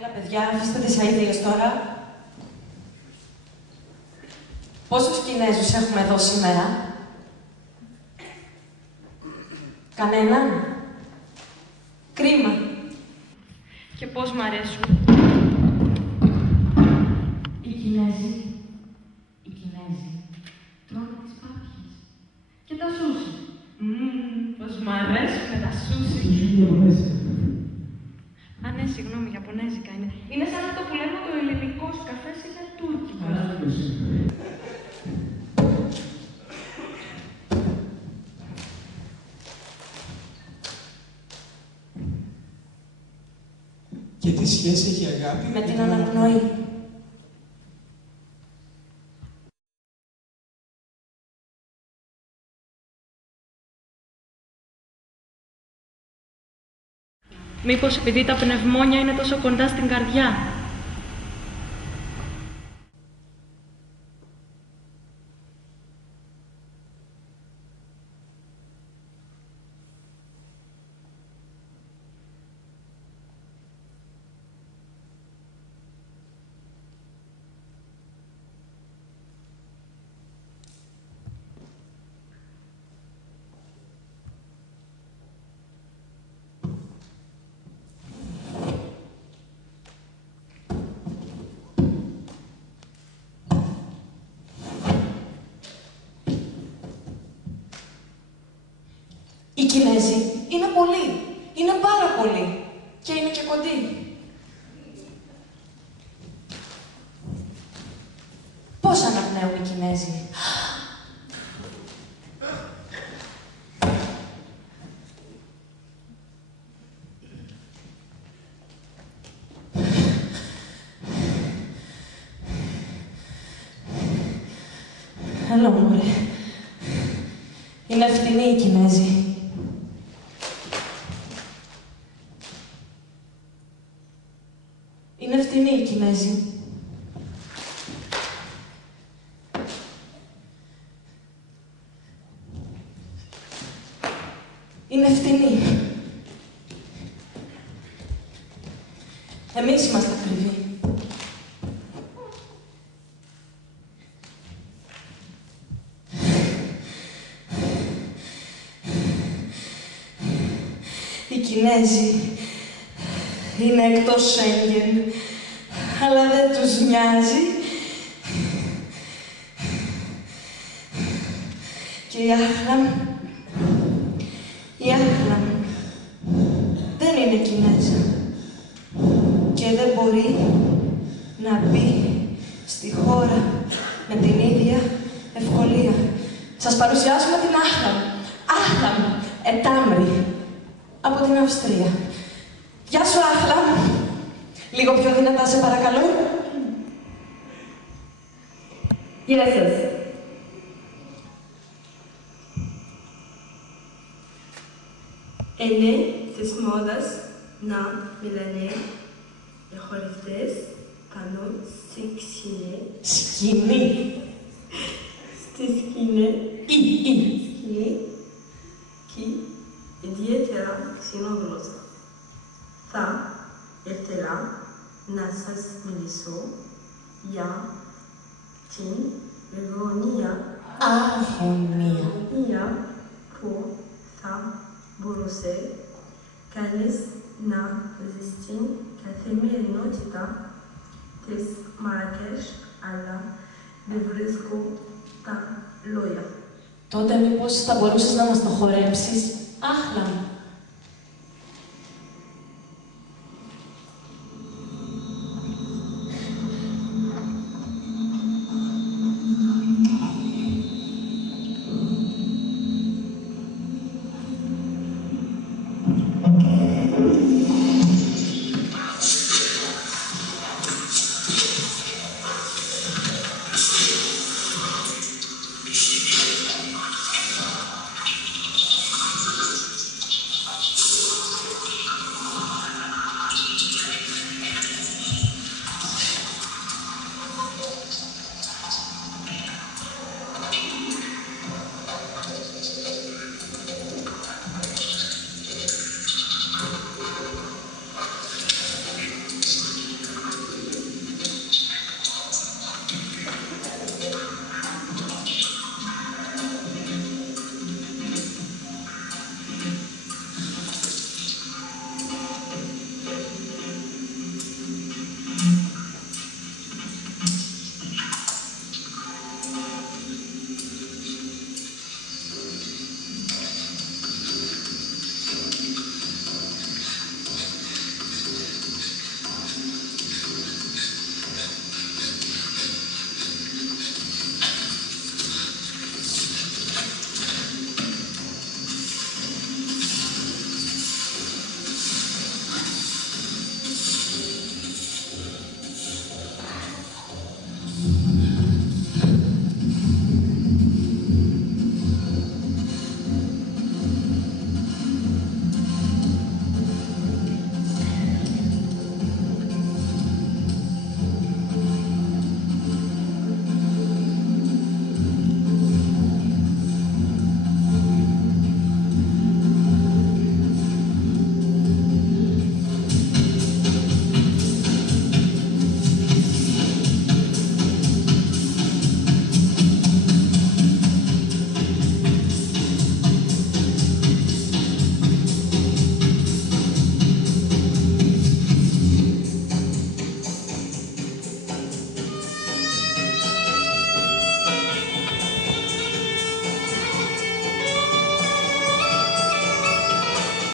Έλα, παιδιά, αφήστε τις αηδίες τώρα. Πόσους Κινέζους έχουμε εδώ σήμερα? Κανέναν? Κρίμα. Και πώς μ' αρέσουν. Οι Κινέζοι τρώνε τις πάπιες και τα σούσι. Πώς μ' αρέσουν τα σούσι. Α, ναι, συγγνώμη, Ιαπωνέζικα είναι. Είναι σαν αυτό που λέμε το ελληνικός καφές είναι τουρκικός. Και τι σχέση έχει η αγάπη με την αναπνοή. Μήπως επειδή τα πνευμόνια είναι τόσο κοντά στην καρδιά. Οι Κινέζοι είναι πολλοί, είναι πάρα πολλοί και είναι και κοντοί. Πώς αναπνέουν οι Κινέζοι? Έλα μωρέ. Είναι φτηνοί οι Κινέζοι. Είναι φτηνοί οι Κινέζοι. Είναι φτηνοί. Εμείς είμαστε ακριβοί. Οι Κινέζοι είναι εκτός Σέγγεν, αλλά δεν τους νοιάζει. Και η Άχλαμ δεν είναι Κινέζα και δεν μπορεί να μπει στη χώρα με την ίδια ευκολία. Σας παρουσιάζουμε την Άχλαμ Ετάμρη από την Αυστρία. Γεια σου, Άχλαμ. Λίγο πιο δυνατά, σε παρακαλώ. Γεια σας. Είναι της μόδας να μιλάνε οι χορευτές κάνουν Σκηνή. στη σκηνή Σκηνή. και ιδιαίτερα ξενόγλωσσα. Θα ήθελα να σας μιλήσω για την αγωνία που θα μπορούσε κανείς να ζει στην καθημερινότητα της Μαρακές, αλλά δεν βρίσκω τα λόγια. Τότε μήπως θα μπορούσες να μας το χορέψεις, Άχλαμ?